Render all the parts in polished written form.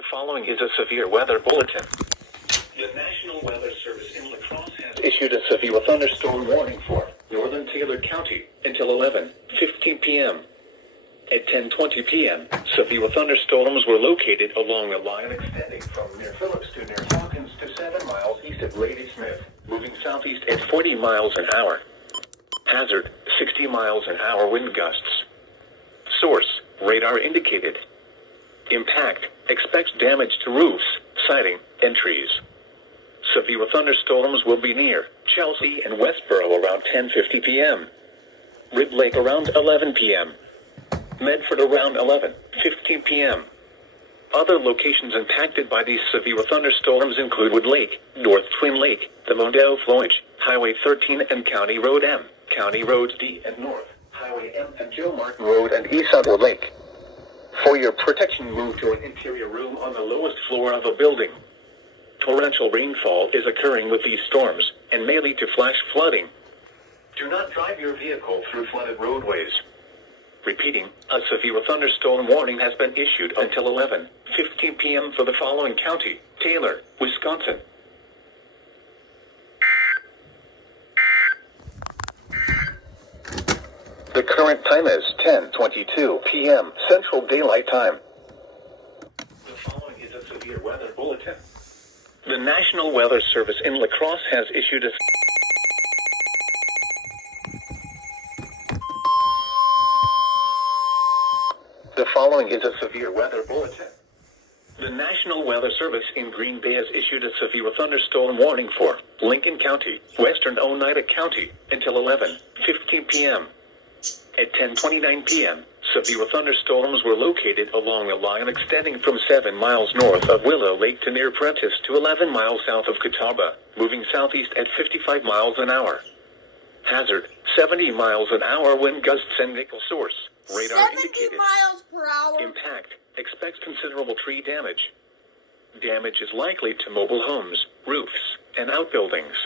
The following is a severe weather bulletin. The National Weather Service in La Crosse has issued a severe thunderstorm warning for northern Taylor County until 11:15 p.m. At 10:20 p.m., severe thunderstorms were located along a line extending from near Phillips to near Hawkins to 7 miles east of Ladysmith, moving southeast at 40 miles an hour. Hazard, 60 miles an hour wind gusts. Source, radar indicated. Impact, expects damage to roofs, siding, and trees. Severe thunderstorms will be near Chelsea and Westboro around 10:50 p.m. Rib Lake around 11 p.m. Medford around 11:15 p.m. Other locations impacted by these severe thunderstorms include Wood Lake, North Twin Lake, the Mondale Flowage, Highway 13 and County Road M, County Roads D and North, Highway M and Joe Martin Road and East Southwood Lake. For your protection, move to an interior room on the lowest floor of a building. Torrential rainfall is occurring with these storms and may lead to flash flooding. Do not drive your vehicle through flooded roadways. Repeating, a severe thunderstorm warning has been issued until 11:15 p.m. for the following county: Taylor, Wisconsin. The current time is 10:22 p.m. Central Daylight Time. The following is a severe weather bulletin. The National Weather Service in La Crosse has issued a The following is a severe weather bulletin. The National Weather Service in Green Bay has issued a severe thunderstorm warning for Lincoln County, western Oneida County, until 11:15 p.m. At 10:29 p.m., severe thunderstorms were located along a line extending from 7 miles north of Willow Lake to near Prentice to 11 miles south of Catawba, moving southeast at 55 miles an hour. Hazard, 70 miles an hour wind gusts and nickel source. Radar 70 indicated. miles per hour. Impact, expects considerable tree damage. Damage is likely to mobile homes, roofs, and outbuildings.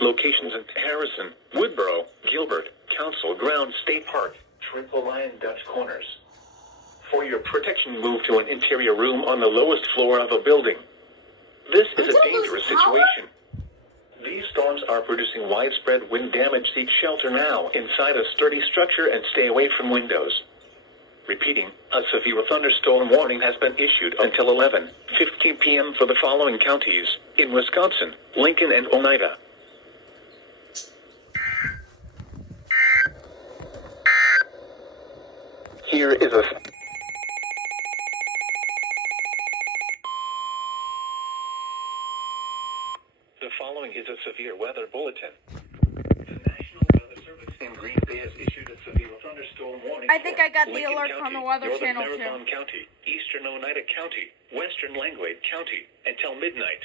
Locations in Harrison, Woodboro, Gilbert, Council Grounds State Park, Triple Lion Dutch Corners. For your protection, move to an interior room on the lowest floor of a building. This is a dangerous situation. These storms are producing widespread wind damage. Seek shelter now inside a sturdy structure and stay away from windows. Repeating, a severe thunderstorm warning has been issued until 11:15 p.m. for the following counties in Wisconsin: Lincoln and Oneida. Here is a The following is a severe weather bulletin. The National Weather Service in Green Bay has issued a severe thunderstorm warning. I think I got the Lincoln alert County, from the Weather Northern Channel Marathon too. County, Eastern Oneida County, Western Langlade County, until midnight.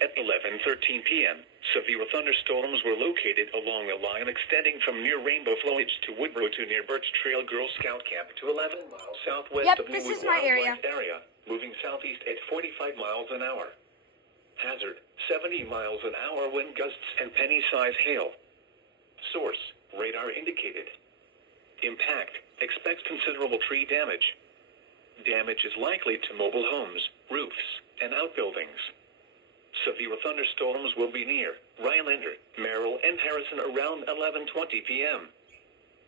At 11:13 p.m., severe thunderstorms were located along a line extending from near Rainbow Flowage to Woodboro to near Birch Trail Girl Scout Camp to 11 miles southwest Yep, of this Newwood is my Wildlife area, moving southeast at 45 miles an hour. Hazard, 70 miles an hour wind gusts and penny-size hail. Source, radar indicated. Impact, expects considerable tree damage. Damage is likely to mobile homes, roofs, and outbuildings. Severe thunderstorms will be near Rylander, Merrill, and Harrison around 11:20 p.m.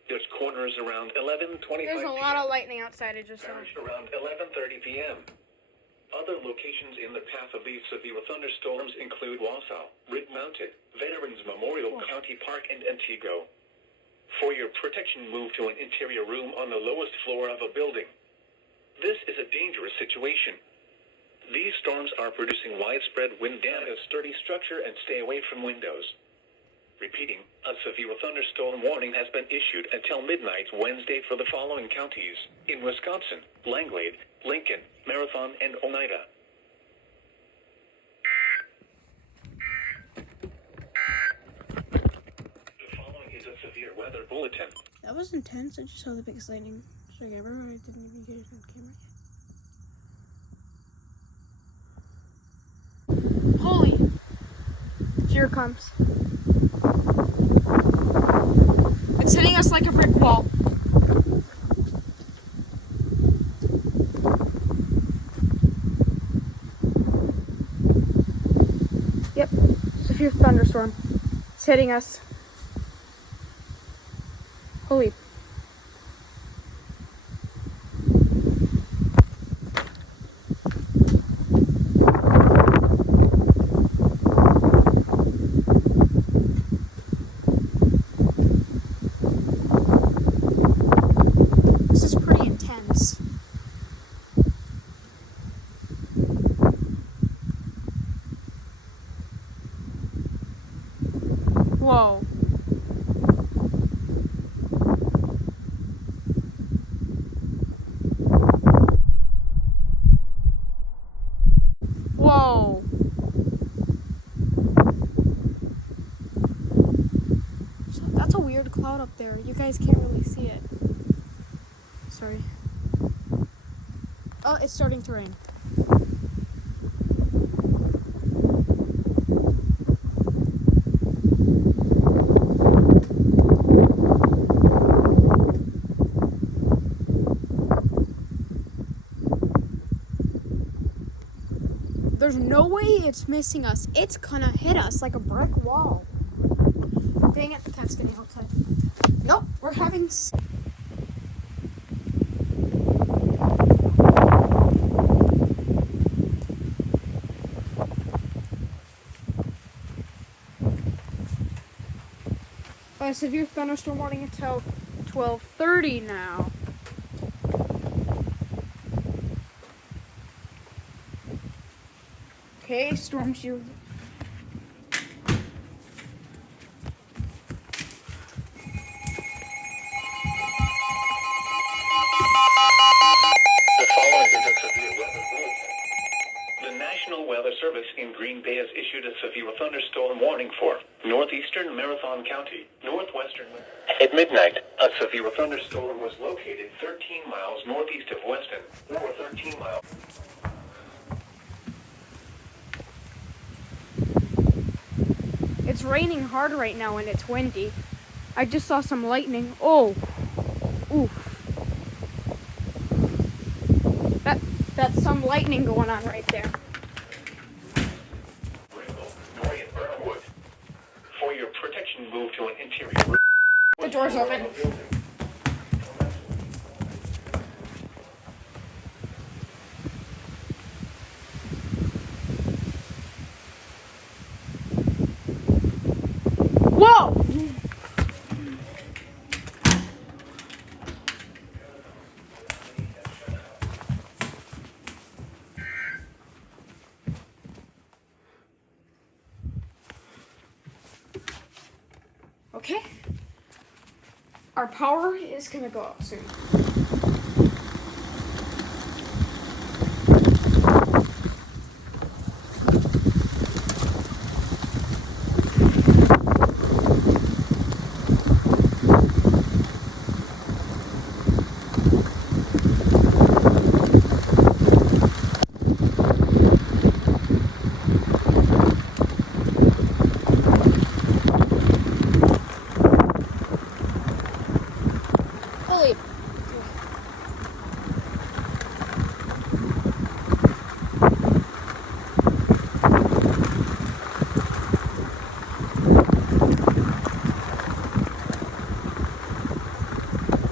There's Corners around 11:25 p.m. There's a lot of lightning outside. I just saw. Parish around 11:30 p.m. Other locations in the path of these severe thunderstorms include Wausau, Rig Mountain, Veterans Memorial County Park, and Antigo. For your protection, move to an interior room on the lowest floor of a building. This is a dangerous situation. These storms are producing widespread wind damage. A sturdy structure and stay away from windows. Repeating, a severe thunderstorm warning has been issued until midnight Wednesday for the following counties in Wisconsin: Langlade, Lincoln, Marathon, and Oneida. The following is a severe weather bulletin. That was intense. I just saw the biggest lightning strike ever. I didn't even get it on camera. Holy! Here it comes. It's hitting us like a brick wall. Yep, severe thunderstorm. It's hitting us. Holy. This is pretty intense. Whoa. Whoa. That's a weird cloud up there. You guys can't really see it. Sorry. Oh, it's starting to rain. There's no way it's missing us. It's gonna hit us like a brick wall. Dang it, the cat's getting outside. Nope, we're having... A severe thunderstorm warning until 12:30 now. Okay, storm shield. The following is a severe weather bulletin. The National Weather Service in Green Bay has issued a severe thunderstorm warning for northeastern Marathon County, northwestern. At midnight, a severe thunderstorm was located 13 miles northeast of Weston, or 13 miles. It's raining hard right now and it's windy. I just saw some lightning. Oh, oof. That's some lightning going on right there. For your protection, move to an interior room. The door's open. Whoa! Okay. Our power is gonna go out soon. Holy.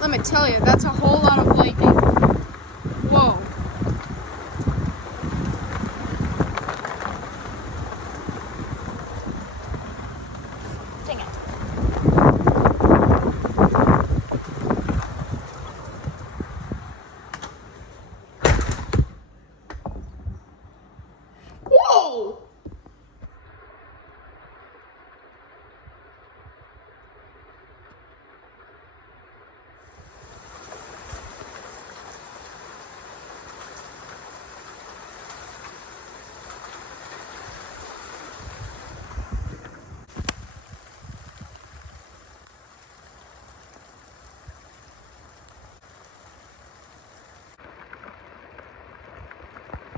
Let me tell you, that's a whole lot of lightning. Whoa. Dang it. Whoa!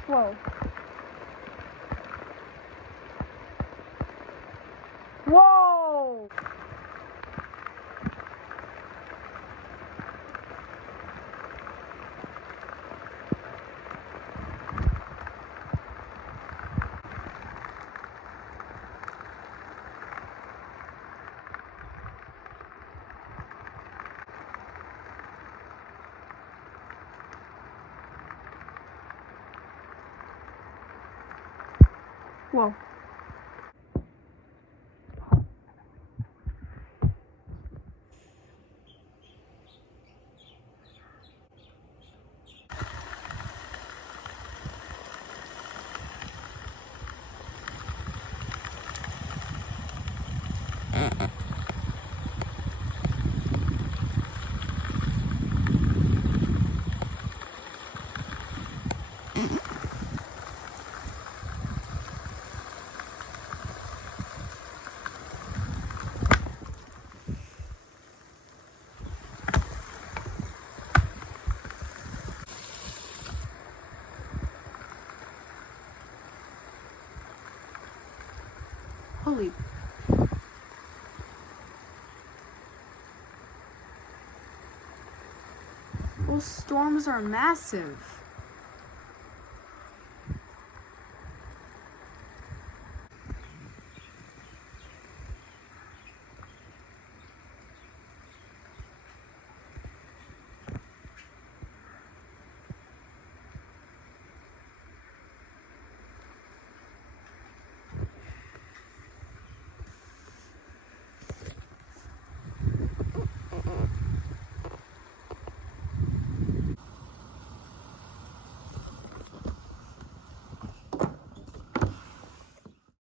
Whoa. Whoa! Whoa. Holy. Those storms are massive.